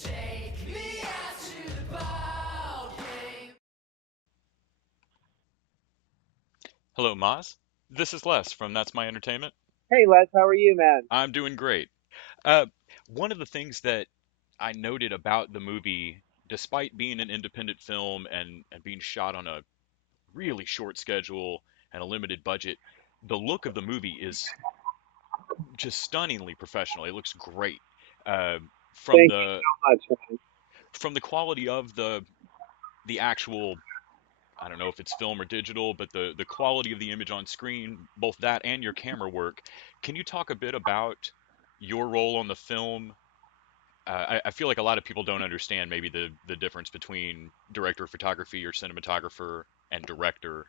Take me out to the ball game. Hello, Maz. This is Les from That's My Entertainment. Hey Les, how are you, man? I'm doing great. Uh, One of the things that I noted about the movie, despite being an independent film and being shot on a really short schedule and a limited budget, the look of the movie is just stunningly professional. It looks great. Uh, from Thank you the so much, man. from the quality of the actual, I don't know if it's film or digital, but the quality of the image on screen, both that and your camera work. Can you talk a bit about your role on the film? I feel like a lot of people don't understand maybe the difference between director of photography or cinematographer and director.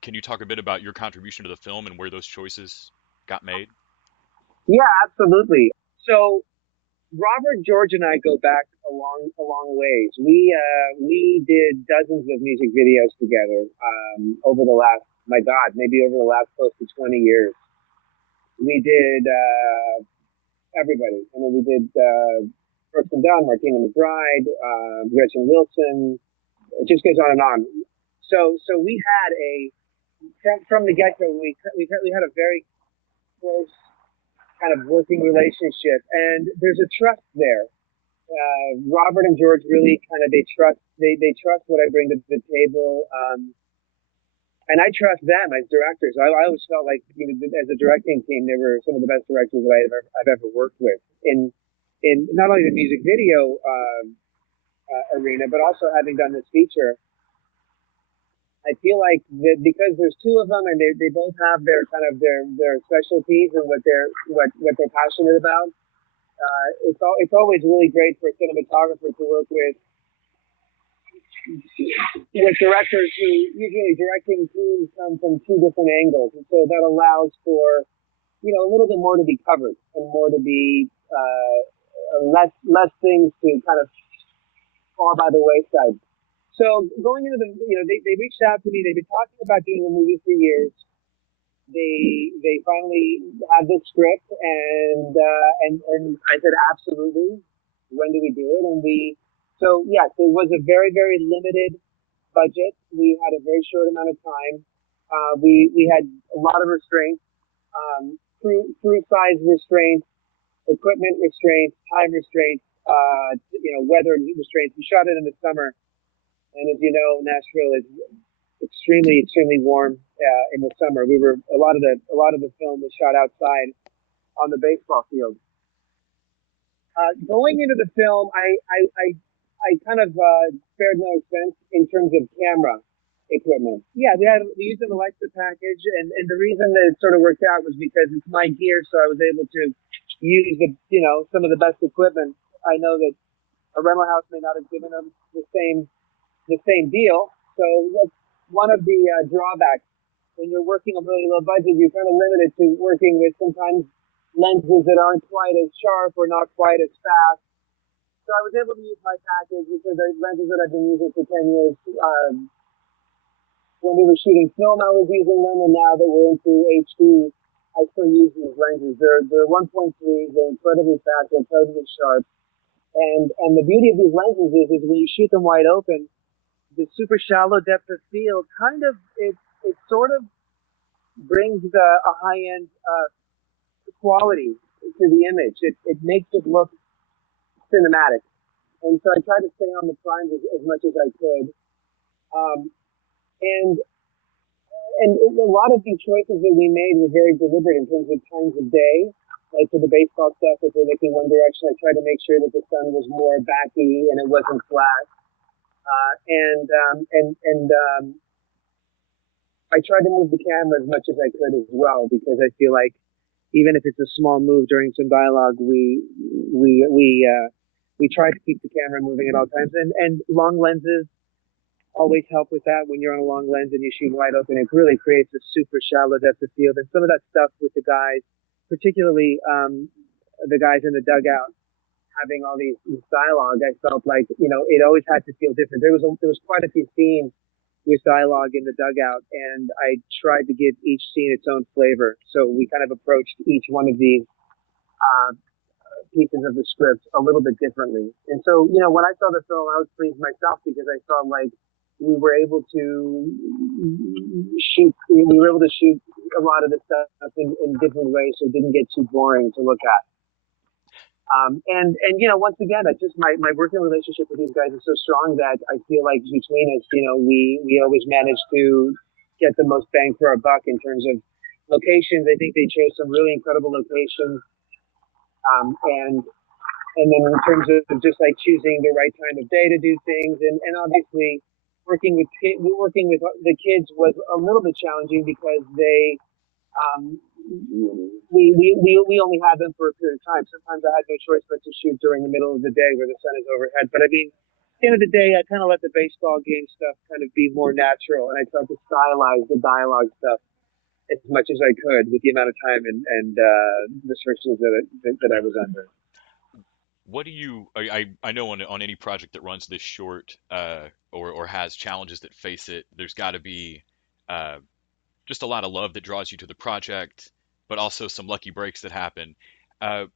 Can you talk a bit about your contribution to the film and where those choices got made? Yeah, absolutely. So Robert, George, and I go back a long ways. We did dozens of music videos together over the last, my God, maybe over the last close to 20 years. We did everybody. I mean, we did Brooks and Dunn, Martina McBride, Gretchen Wilson. It just goes on and on. So we had from the get go, we had a very close kind of working relationship, and there's a trust there. Robert and George really kind of they trust what I bring to the table, and I trust them as directors. I always felt like, as a directing team, they were some of the best directors that I've ever worked with in not only the music video arena, but also having done this feature. I feel like that because there's two of them and they both have their kind of their specialties and what they're passionate about. It's always really great for a cinematographer to work with directors who usually directing teams come from two different angles, and so that allows for a little bit more to be covered and more to be less things to kind of fall by the wayside. So going into they reached out to me. They've been talking about doing a movie for years. They finally had the script, and I said absolutely. When do we do it? So yes, it was a very very limited budget. We had a very short amount of time. We had a lot of restraints, crew size restraints, equipment restraints, time restraints, weather restraints. We shot it in the summer, and as you know, Nashville is extremely warm in the summer. A lot of the film was shot outside on the baseball field. Going into the film, I kind of spared no expense in terms of camera equipment. Yeah, we used an Alexa package, and the reason that it sort of worked out was because it's my gear, so I was able to use some of the best equipment. I know that a rental house may not have given them the same deal, so that's one of the drawbacks. When you're working a really low budget, you're kind of limited to working with sometimes lenses that aren't quite as sharp or not quite as fast. So I was able to use my package, which are the lenses that I've been using for 10 years. When we were shooting film, I was using them, and now that we're into HD, I still use these lenses. They're 1.3s, they're incredibly fast, they're incredibly sharp. And the beauty of these lenses is when you shoot them wide open, the super shallow depth of field kind of it sort of brings a high end quality to the image. It makes it look cinematic, and so I tried to stay on the primes as much as I could. And and a lot of these choices that we made were very deliberate in terms of times of day. Like for the baseball stuff, if we're looking one direction, I tried to make sure that the sun was more backy and it wasn't flat. And I tried to move the camera as much as I could as well, because I feel like even if it's a small move during some dialogue, we try to keep the camera moving at all times. And long lenses always help with that. When you're on a long lens and you shoot wide open, it really creates a super shallow depth of field. And some of that stuff with the guys, particularly the guys in the dugout, having all these dialogue, I felt like it always had to feel different. There was quite a few scenes with dialogue in the dugout, and I tried to give each scene its own flavor. So we kind of approached each one of these pieces of the script a little bit differently. And so, when I saw the film, I was pleased myself because I felt like we were able to shoot a lot of the stuff in different ways so it didn't get too boring to look at. And once again, I just my working relationship with these guys is so strong that I feel like between us, we always manage to get the most bang for our buck in terms of locations. I think they chose some really incredible locations. And then in terms of just like choosing the right time of day to do things, and obviously working with the kids was a little bit challenging because we only had them for a period of time. Sometimes I had no choice but to shoot during the middle of the day where the sun is overhead. But I mean, at the end of the day, I kind of let the baseball game stuff kind of be more natural, and I tried to stylize the dialogue stuff as much as I could with the amount of time and restrictions that I was under. What do you? I know on any project that runs this short, or has challenges that face it, there's got to be just a lot of love that draws you to the project, but also some lucky breaks that happen. Uh,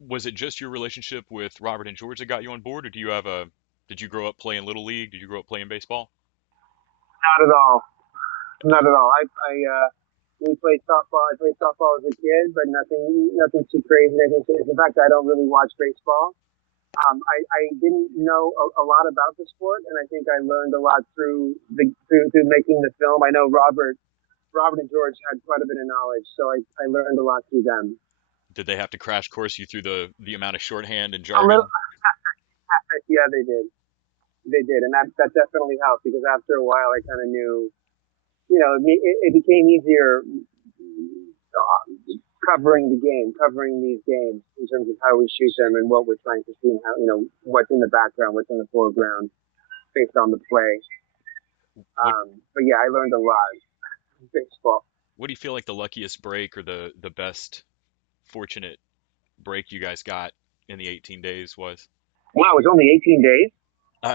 was it just your relationship with Robert and George that got you on board, or did you grow up playing Little League? Did you grow up playing baseball? Not at all. Not at all. We played softball. I played softball as a kid, but nothing too crazy. In fact, I don't really watch baseball. I didn't know a lot about the sport, and I think I learned a lot through making the film. I know Robert and George had quite a bit of knowledge, so I learned a lot through them. Did they have to crash course you through the amount of shorthand and A jargon? little, yeah, they did. They did, and that definitely helped because after a while, I kind of knew. It became easier covering these games in terms of how we shoot them and what we're trying to see and how, what's in the background, what's in the foreground based on the play. But yeah, I learned a lot of baseball. What do you feel like the luckiest break or the best fortunate break you guys got in the 18 days was? Wow, it was only 18 days?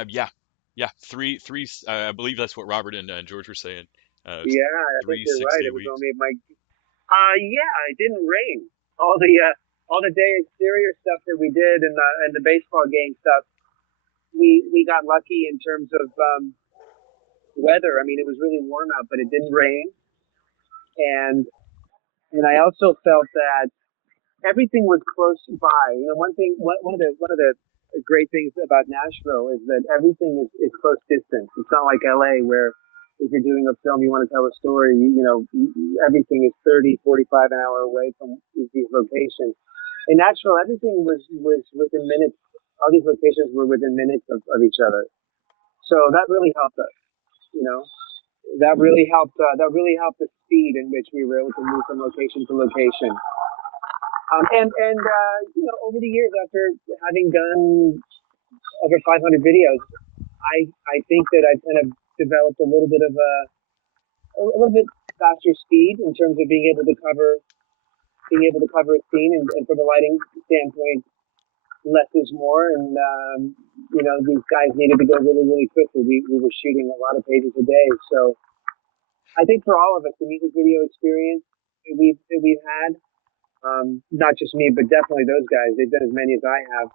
Yeah, yeah, three. I believe that's what Robert and George were saying. Yeah, I think Three you're right. 6-day It was weeks. only yeah, it didn't rain. All the day exterior stuff that we did and the baseball game stuff, we got lucky in terms of weather. I mean, it was really warm out, but it didn't rain. And I also felt that everything was close by. One of the great things about Nashville is that everything is close distance. It's not like LA where if you're doing a film, you want to tell a story, everything is 30, 45 an hour away from these locations. In Nashville, everything was within minutes. All these locations were within minutes of each other. So that really helped us, you know. That really helped. That really helped the speed in which we were able to move from location to location. Over the years, after having done over 500 videos, I think that I've kind of developed a little bit faster speed in terms of being able to cover a scene, and from a lighting standpoint, less is more. And these guys needed to go really, really quickly. We were shooting a lot of pages a day, so I think for all of us, the music video experience that we've had, not just me, but definitely those guys, they've done as many as I have.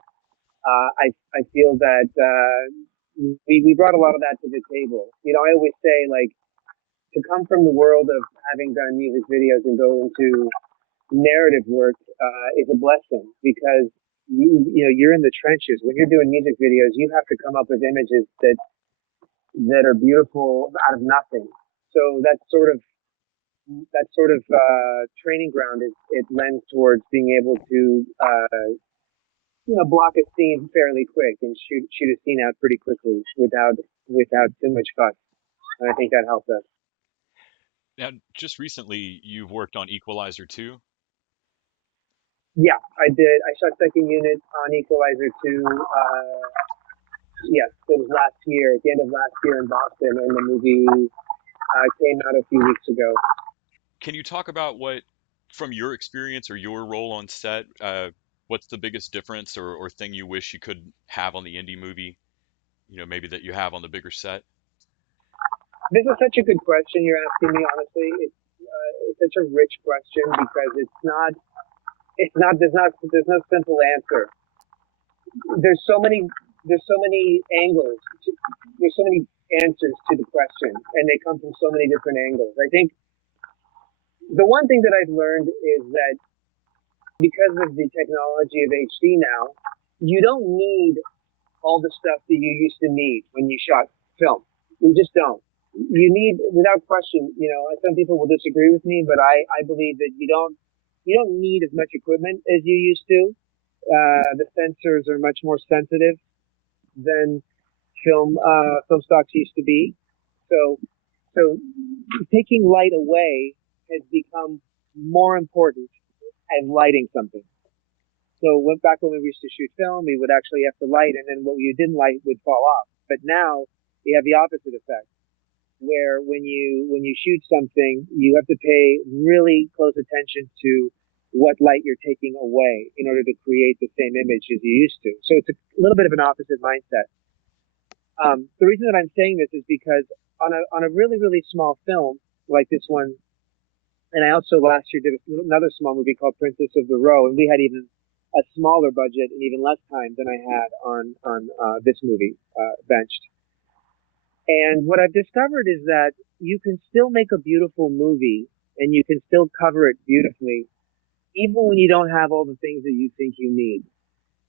I feel that we brought a lot of that to the table. I always say, like, to come from the world of having done music videos and go into narrative work is a blessing, because you're in the trenches. When you're doing music videos, you have to come up with images that are beautiful out of nothing. So that sort of training ground, it lends towards being able to block a scene fairly quick and shoot a scene out pretty quickly without too much fuss. And I think that helps us. Now, just recently, you've worked on Equalizer 2. Yeah, I did. I shot second unit on Equalizer 2. Yes, it was last year, at the end of last year in Boston, and the movie came out a few weeks ago. Can you talk about what, from your experience or your role on set, what's the biggest difference or thing you wish you could have on the indie movie, maybe that you have on the bigger set? This is such a good question you're asking me, honestly. It's such a rich question because it's not It's not. There's no simple answer. There's so many. There's so many angles. There's so many answers to the question, and they come from so many different angles. I think the one thing that I've learned is that because of the technology of HD now, you don't need all the stuff that you used to need when you shot film. You just don't. You need, without question, some people will disagree with me, but I believe that you don't need as much equipment as you used to. The sensors are much more sensitive than film stocks used to be. So, so taking light away has become more important as lighting something. So back when we used to shoot film, we would actually have to light, and then what you didn't light would fall off. But now you have the opposite effect, where when you shoot something, you have to pay really close attention to what light you're taking away in order to create the same image as you used to. So it's a little bit of an opposite mindset. The reason that I'm saying this is because on a really really small film like this one, and I also last year did another small movie called Princess of the Row, and we had even a smaller budget and even less time than I had on this movie, Benched. And what I've discovered is that you can still make a beautiful movie and you can still cover it beautifully, even when you don't have all the things that you think you need.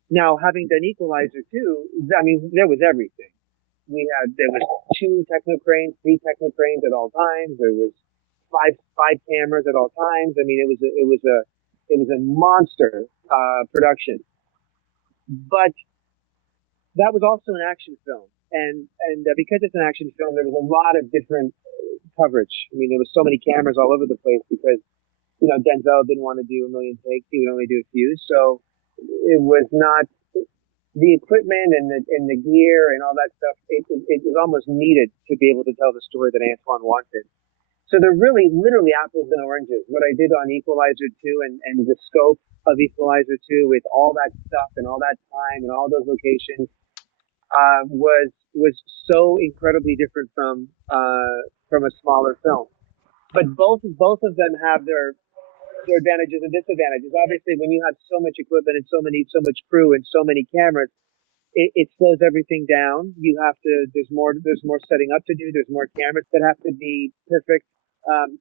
Now, having done Equalizer too, I mean, there was everything. There was two techno cranes, three techno cranes at all times. There was five cameras at all times. I mean, it was a monster production. But that was also an action film, and because it's an action film, there was a lot of different coverage. I mean, there was so many cameras all over the place because Denzel didn't want to do a million takes; he would only do a few. So it was not the equipment and the gear and all that stuff. It was almost needed to be able to tell the story that Antoine wanted. So they're really, literally apples and oranges. What I did on Equalizer 2 and the scope of Equalizer 2 with all that stuff and all that time and all those locations was so incredibly different from a smaller film. But both of them have their advantages and disadvantages. Obviously, when you have so much equipment and so much crew and so many cameras, it slows everything down. There's more setting up to do. There's more cameras that have to be perfect.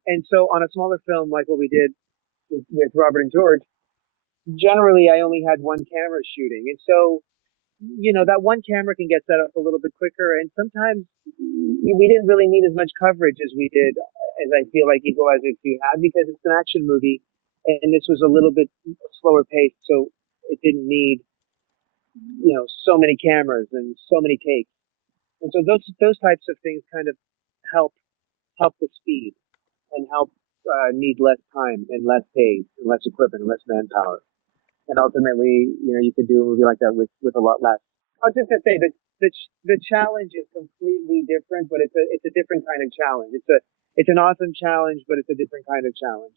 And so on a smaller film like what we did with Robert and George, generally I only had one camera shooting. And so, that one camera can get set up a little bit quicker. And sometimes we didn't really need as much coverage as we did, as I feel like Equalizer 2 had, because it's an action movie and this was a little bit slower paced. So it didn't need, so many cameras and so many takes. And so those types of things kind of help the speed and help need less time and less days and less equipment and less manpower. And ultimately, you could do a movie like that with a lot less. I was just gonna say that the challenge is completely different, but it's a different kind of challenge. It's an awesome challenge, but it's a different kind of challenge.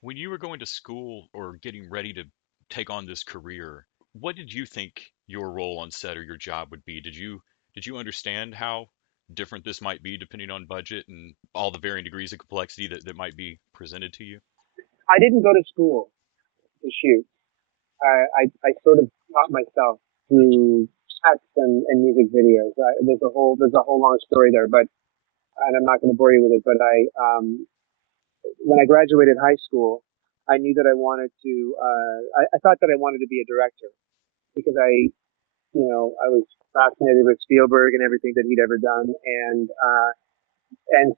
When you were going to school or getting ready to take on this career, what did you think your role on set or your job would be? Did you understand how different this might be depending on budget and all the varying degrees of complexity that might be presented to you? I didn't go to school to shoot. I sort of taught myself through text and music videos. There's a whole long story there, but and I'm not going to bore you with it. But when I graduated high school, I knew that I wanted to. I thought that I wanted to be a director because I was fascinated with Spielberg and everything that he'd ever done, and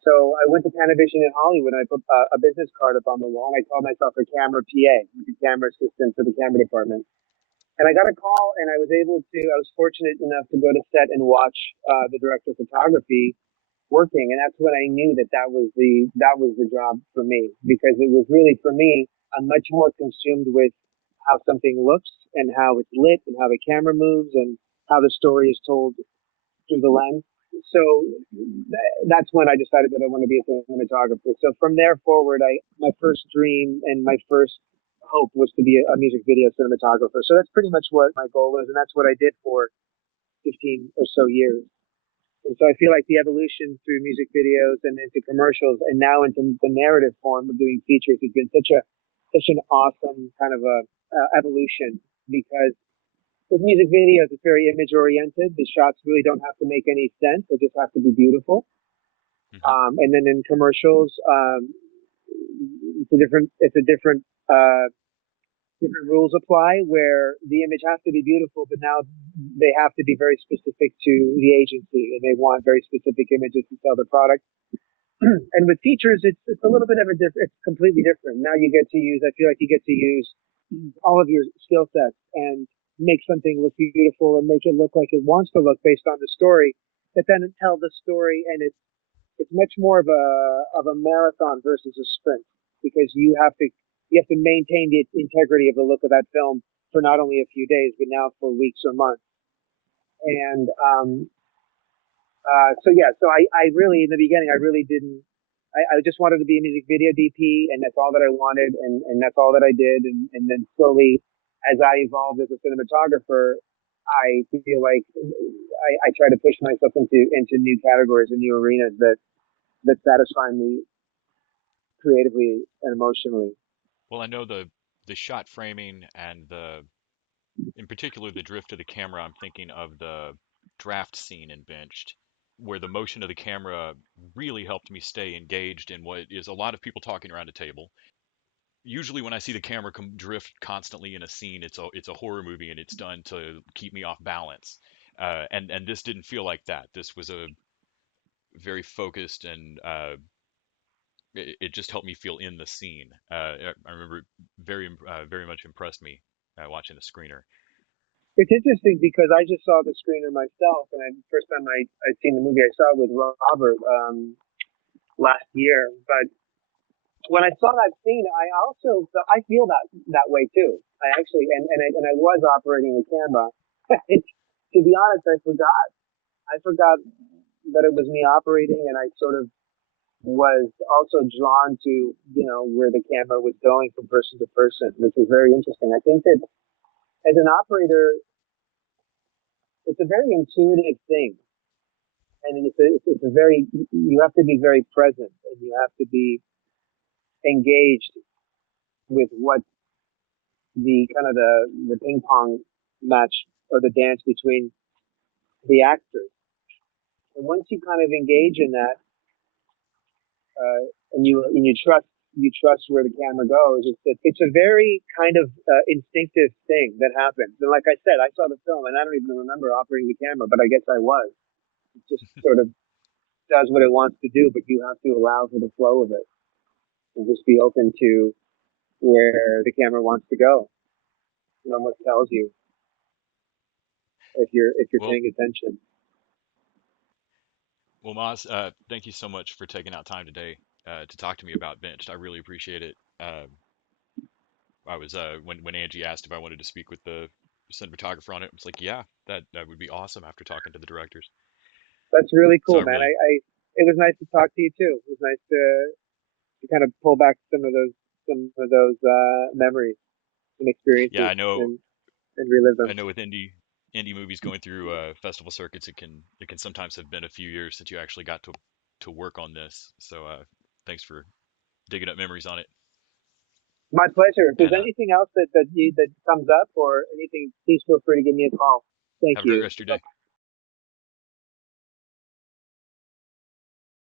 so I went to Panavision in Hollywood. And I put a business card up on the wall, and I called myself a camera PA, like a camera assistant for the camera department. And I got a call, and I was fortunate enough to go to set and watch the director of photography working, and that's when I knew that was the job for me, because it was really, for me, I'm much more consumed with how something looks and how it's lit and how the camera moves and how the story is told through the lens. So that's when I decided that I want to be a cinematographer. So from there forward, my first dream and my first hope was to be a music video cinematographer. So that's pretty much what my goal was, and that's what I did for 15 or so years. And so I feel like the evolution through music videos and into commercials and now into the narrative form of doing features has been such an awesome kind of a evolution because with music videos, it's very image oriented. The shots really don't have to make any sense; they just have to be beautiful. Hmm. And then in commercials, it's a different different rules apply where the image has to be beautiful, but now they have to be very specific to the agency, and they want very specific images to sell the product. And with features, it's a little bit of a different. It's completely different. Now you get to use. I feel like you get to use all of your skill sets and make something look beautiful and make it look like it wants to look based on the story. But then tell the story, and it's much more of a marathon versus a sprint because you have to maintain the integrity of the look of that film for not only a few days but now for weeks or months. And so yeah, so I really in the beginning I really didn't. I just wanted to be a music video DP, and that's all that I wanted, and that's all that I did. And then slowly, as I evolved as a cinematographer, I feel like I try to push myself into new categories and new arenas that satisfy me creatively and emotionally. Well, I know the shot framing and the in particular the drift of the camera. I'm thinking of the draft scene in Benched, where the motion of the camera really helped me stay engaged in what is a lot of people talking around a table. Usually, when I see the camera drift constantly in a scene, it's a horror movie and it's done to keep me off balance. And this didn't feel like that. This was a very focused and it just helped me feel in the scene. I remember very much impressed me watching the screener. It's interesting because I just saw the screener myself, and first time I'd seen the movie I saw it with Robert last year. But when I saw that scene, I feel that way too. I actually and I was operating the camera. To be honest, I forgot that it was me operating, and I sort of was also drawn to where the camera was going from person to person, which was very interesting. I think that as an operator, it's a very intuitive thing, and it's a very you have to be very present, and you have to be engaged with what the kind of the ping pong match or the dance between the actors. And once you kind of engage in that, and you trust where the camera goes, it's a very kind of instinctive thing that happens. And like I said, I saw the film and I don't even remember operating the camera, but I guess I was. It just sort of does what it wants to do, but you have to allow for the flow of it and just be open to where the camera wants to go. It almost tells you if you're Well, paying attention. well, Maz, thank you so much for taking out time today to talk to me about Benched. I really appreciate it. I was when Angie asked if I wanted to speak with the cinematographer on it, I was like, yeah, that would be awesome after talking to the directors. That's really So cool, I man. really, It was nice to talk to you too. It was nice to kind of pull back some of those memories and yeah, experiences and relive I them. know with indie movies going through festival circuits, it can sometimes have been a few years since you actually got to work on this. So thanks for digging up memories on it, My pleasure. If there's and anything else that comes up or anything, please feel free to give me a call. Thank have a great you. rest of your day.